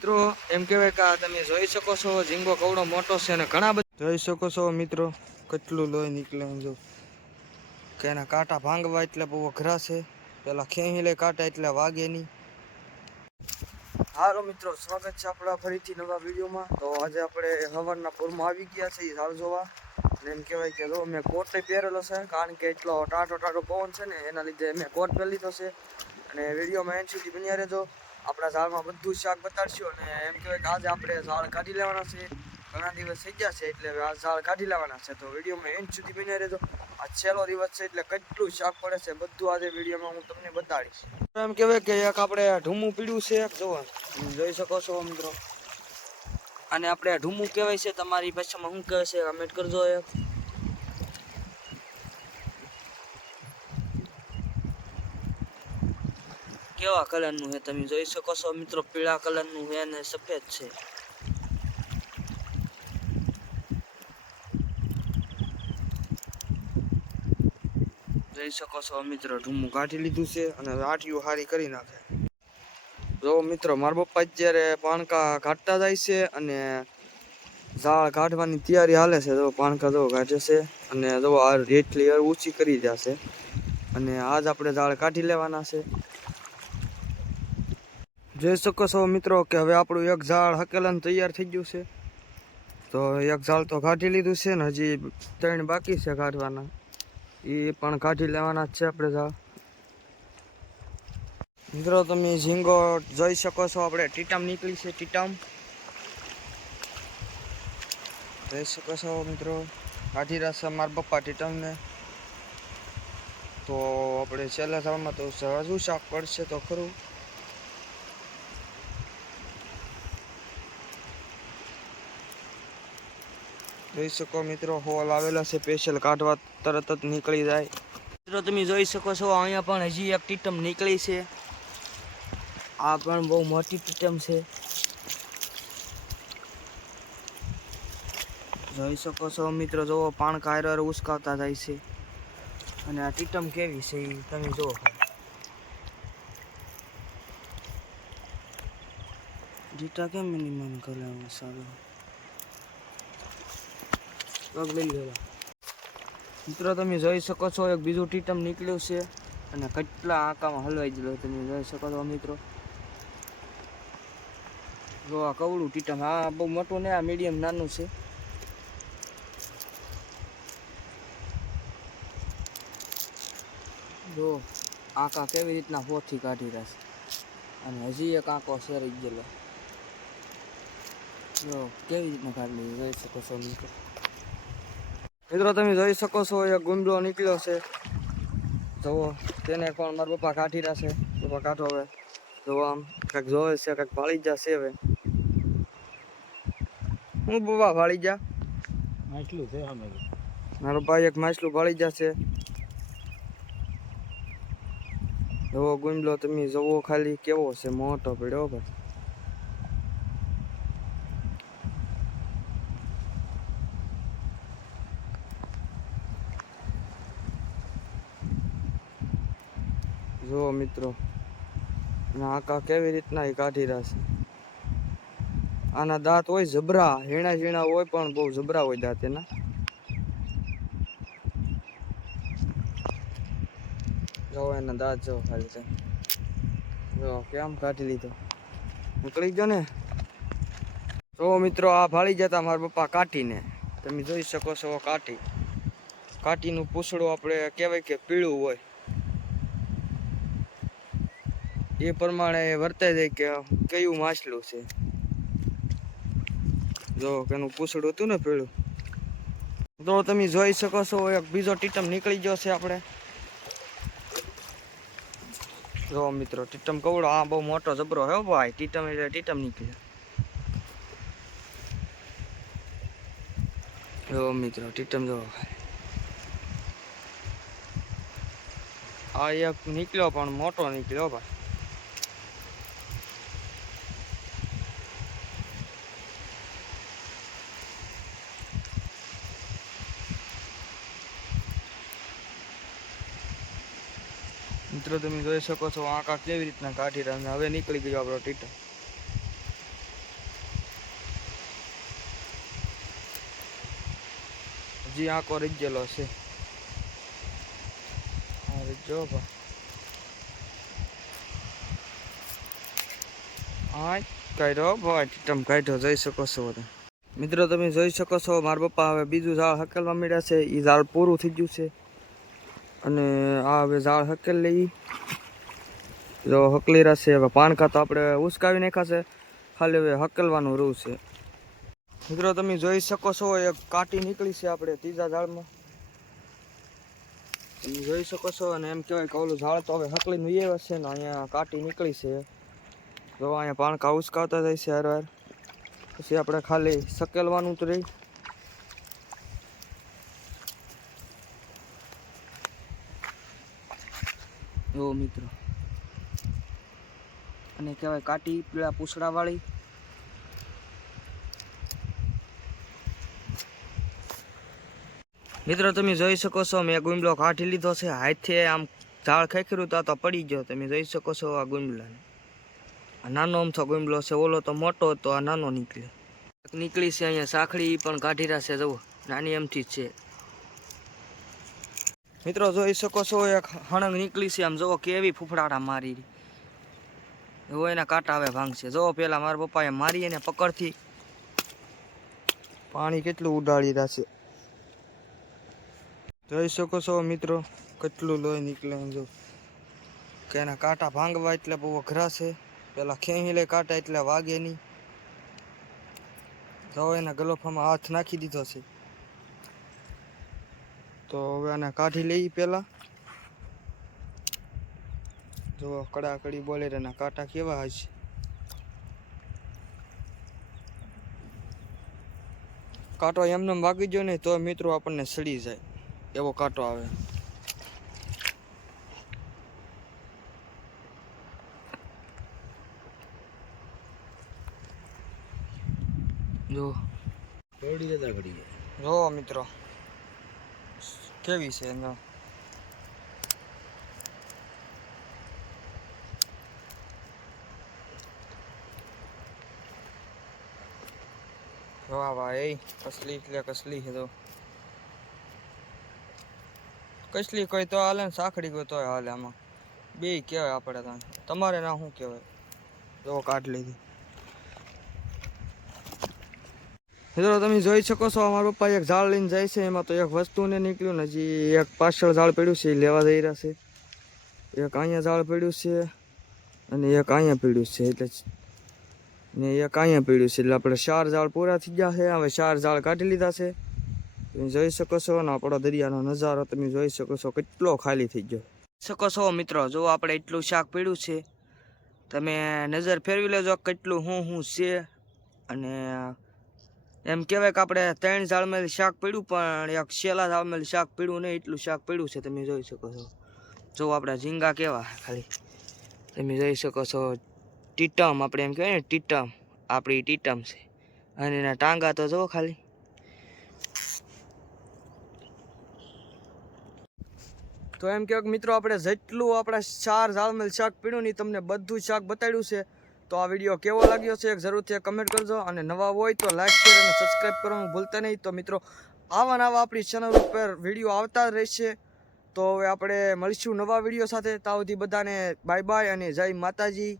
મિત્રો એમ કહેવાય કે તમે જોઈ શકો છો ઝીંગો કવડો મોટો છે અને ઘણા બધા જોઈ શકો છો મિત્રો કેટલું લોહી નીકળે જો કે એના કાંટા ભાંગવા એટલે બહુ અઘરા છે પેલા ખેંચી લે કાંટા એટલે વાગે નહીં. હાલો મિત્રો સ્વાગત છે આપણા ફરીથી નવા વિડીયોમાં. તો આજે આપણે હવારના પૂરમાં આવી ગયા છીએ ઝાડ જોવા અને એમ કહેવાય કે જો મેં કોટ પહેરેલો છે કારણ કે એટલો ટાટો પવન છે ને એના લીધે મેં કોટ પહેરી લીધો છે અને વિડીયોમાં એન્ડ સુધી બન્યા રહેજો. આપણા ઝાડમાં બધું શાક બતાડશું અને એમ કહેવાય કે આજે આપણે ઝાડ કાઢી લેવાના છે. ઘણા દિવસ થઈ ગયા છે એટલે આ ઝાડ કાઢી લેવાના છે. તો વિડીયોમાં એન્ડ સુધી બન્યા રહેજો. આ છેલ્લો દિવસ છે એટલે કેટલું શાક પડે છે બધું આજે વિડીયોમાં હું તમને બતાડીશ. એમ કહેવાય કે એક આપણે ઢૂમું પીડ્યું છે એક જોવા જોઈ શકો છો મિત્રો. અને આપણે ઢૂમું કહેવાય છે તમારી ભાષામાં શું કહેવાય છે કમેન્ટ કરજો. એક કેવા કલરનું છે તમે જોઈ શકો છો મિત્રો. પીળા કલરનું છે અને સફેદ છે. જોઈ શકો છો મિત્રો ઢૂમું કાઢી લીધું છે અને આટીઓ હારી કરી નાખે. જો મિત્રો મારા પપ્પા અત્યારે પાણકા કાઢતા જાય છે અને ઝાડ કાઢવાની તૈયારી હાલે છે. જો પાણકા જો કાઢે છે અને જો આ રેટલી ઊંચી કરી જશે અને આજ આપણે ઝાડ કાઢી લેવાના છે. જોઈ શકો છો મિત્રો કે હવે આપણું એક ઝાડ હકેલાનું તૈયાર થઈ ગયું છે. તો એક ઝાડ તો કાઢી લીધું છે ને હજી 3 બાકી છે કાઢવાના. એ પણ કાઢી લેવાના જ છે આપણે ઝાડ. મિત્રો તમે ઝીંગો જોઈ શકો છો આપણે ટીટામ નીકળી છે. ટીટામ જોઈ શકો છો મિત્રો કાઢી રહ્યા છે મારા પપ્પા ટીટામને. તો આપણે છેલ્લા ઝાડમાં તો હજુ શાક પડશે તો ખરું. જોઈ શકો મિત્રો હોલ આવેલા છે સ્પેશિયલ કાઢવા તરત જ નીકળી જાય. મિત્રો તમે જોઈ શકો છો અહીંયા પણ હજી એક ટીટમ નીકળી છે. આ પણ બહુ મોટી ટીટમ છે. જોઈ શકો છો મિત્રો જો પાણકા હારે ઉસકાવતા જાય છે અને આ ટીટમ કેવી છે એ તમે જુઓ. જીટા કેમ એની મન કરે સારું પગ લઈ લેવા. મિત્રો તમે જોઈ શકો છો એક બીજું ટીટમ નીકળ્યું છે અને કેટલા આંકામાં હલવાઈ ગયેલો તમે જોઈ શકો છો મિત્રો. જો આ કવડું ટીટમ હા બહુ મોટું ને આ મીડિયમ નાનું છે. જો આંકા કેવી રીતના હોથી કાઢી રહ્યા છે અને હજી એક આંકો શેરી ગયેલો. જો કેવી રીતના કાઢી લીધી જોઈ શકો છો મિત્રો. મિત્રો તમે જોઈ શકો છો એક ગુંડલો નીકળ્યો છે. જુઓ તેને પણ મારા પપ્પા કાઢી રહ્યા છે. પપ્પા કાઢો હવે જો આમ કંઈક જોવે છે કંઈક ભાળી જશે હવે. હું પપ્પા ભાળી જા માછલું છે મારો ભાઈ એક માછલું ભાળી જશે. જુઓ ગુંડલો તમે જુઓ ખાલી કેવો છે મોટો પડ્યો ભાઈ. જુઓ મિત્રો આંકા કેવી રીતના એ કાઢી રહ્યા છે. આના દાંત હોય જબરા ઝીણા ઝીણા હોય પણ બહુ જબરા હોય દાંત એના. જો એના દાંત જો ખાલી જો કેમ કાઢી લીધો નીકળી ગયો ને. જો મિત્રો આ ભાળી જતા મારા પપ્પા કાઢીને તમે જોઈ શકો છો. કાઠીનું પૂછડું આપણે કહેવાય કે પીળું હોય એ પ્રમાણે વર્તાઈ જાય કે કયું માછલું છે. જો એનું પૂછડું હતું ને પીળું. તો તમે જોઈ શકો છો એક બીજો ટીટમ નીકળી ગયો છે આપણે. જો મિત્રો ટીટમ કવડો આ બહુ મોટો જબરો હે ભાઈ. ટીટમ એટલે ટીટમ નીકળ્યો. જો મિત્રો ટીટમ જો આ એક નીકળ્યો પણ મોટો નીકળ્યો ભાઈ. મિત્રો તમે જોઈ શકો છો આંકા કેવી રીતના કાઢી રહ્યા. હવે નીકળી ગયો આપણો ટીટમ. હજી આંકો રહી ગયેલો છે. જો હા કાઢ્યો ભાઈ ટીટમ કાઢ્યો જોઈ શકો છો બધા મિત્રો. તમે જોઈ શકો છો મારા પપ્પા હવે બીજું ઝાડ હકેલવા મળ્યા છે. એ ઝાડ પૂરું થઈ ગયું છે અને આ હવે ઝાડ હકેલ લઈ જો હકલી રહેશે. હવે પાણકા તો આપણે ઉસકાવી નાખ્યા છે, ખાલી હવે હકેલવાનું રહ્યું છે. મિત્રો તમે જોઈ શકો છો એક કાંટી નીકળી છે આપણે ત્રીજા ઝાડમાં, તમે જોઈ શકો છો. અને એમ કહેવાય કે ઓલું ઝાડ તો હવે હકલીને વિયેવા છે ને અહીંયા કાંટી નીકળી છે. જો અહીંયા પાણકા ઉસકાવતા જાય છે હારવાર, પછી આપણે ખાલી સકેલવાનું તો રહી. જો મિત્રો અને કહેવાય કાંટી પેલા પૂછડાવાળી. મિત્રો તમે જોઈ શકો છો મેં ગુંબલો કાઢી લીધો છે. હાથે આમ ઝાડ ખેંખ્યું તો પડી ગયો. તમે જોઈ શકો છો આ ગુંબલાને. આ નાનો અમથો ગુંબલો છે, ઓલો તો મોટો હતો, આ નાનો નીકળી છે. અહીંયા સાંકળી પણ કાઢી રહ્યા છે, જુઓ નાની એમથી જ છે. મિત્રો જોઈ શકો છો એક હણંગ નીકળી છે. આમ જુઓ કેવી ફૂફડાડા મારી એવો એના કાંટા હવે ભાંગશે. જુઓ પેલા મારા પપ્પાએ મારી એને પકડથી પાણી કેટલું ઉડાડી રહ્યા છે. જોઈ શકો છો મિત્રો કેટલું લોહી નીકળે. જો કે એના કાંટા ભાંગવા એટલે બહુ અઘરા છે. પેલા ખેંચી લે કાંટા એટલે વાગે નહીં. જો એના ગલોફામાં હાથ નાખી દીધો છે, તો હવે આને કાઢી લઈ. પેલા જો કડાકડી બોલે એના કાંટા કેવા હશે. કાંટો એમને વાગી ગયો નહીં તો મિત્રો આપણને સડી જાય એવો કાંટો આવે. જો જો મિત્રો કેવી છે જો. વાહ ભાઈ કસલી એટલે કસલી છે. તો કસલી કોઈ તો હાલે ને સાંકડી કોઈ તો હાલે. આમાં બે કહેવાય આપણે ત્યાં. તમારે ના શું કહેવાય. જો કાઢ લીધી. મિત્રો તમે જોઈ શકો છો અમારા પપ્પા એક ઝાડ લઈને જાય છે. એમાં તો એક વસ્તુ ને નીકળ્યું ને હજી એક પાછળ ઝાડ પડ્યું છે, લેવા જઈ રહ્યા છે. એક અહીંયા ઝાડ પડ્યું છે અને એક અહીંયા પડ્યું છે એટલે ને એક અહીંયા પડ્યું છે. એટલે આપણે 4 ઝાડ પૂરા થઈ ગયા છે. હવે 4 ઝાડ કાઢી લીધા છે. તમે જોઈ શકો છો અને આપણો દરિયાનો નજારો તમે જોઈ શકો છો કેટલો ખાલી થઈ ગયો. શકો છો મિત્રો જો આપણે એટલું શાક પડ્યું છે, તમે નજર ફેરવી લેજો કેટલું શું છે. અને એમ કહેવાય કે આપણે 3 ઝાડમાં શાક પડ્યું પણ એક છેલ્લા ઝાડમાં શાક પડ્યું નહીં, એટલું શાક પડ્યું છે. તમે જોઈ શકો છો. જો આપણા ઝીંગા કેવા ખાલી તમે જોઈ શકો છો. ટીટમ આપણે એમ કહેવાય ને ટીટમ, આપણી ટીટમ છે. અને એના ટાંગા તો જુઓ ખાલી. તો એમ કે મિત્રો આપણે જેટલું આપણા 4 ઝાડમાં શાક પીડ્યું ને તમને બધું શાક બતાડ્યું છે. તો આ વિડીયો કેવો લાગ્યો છે જરૂરથી કમેન્ટ કરજો. અને નવા હોય તો લાઈક શેર અને સબસ્ક્રાઈબ કરવાનું ભૂલતા નહીં. તો મિત્રો આવા નવા આપણી ચેનલ ઉપર વિડીયો આવતા રહેશે. તો હવે આપણે મળીશું નવા વિડીયો સાથે. ત્યાં સુધી બધાને બાય બાય અને જય માતાજી.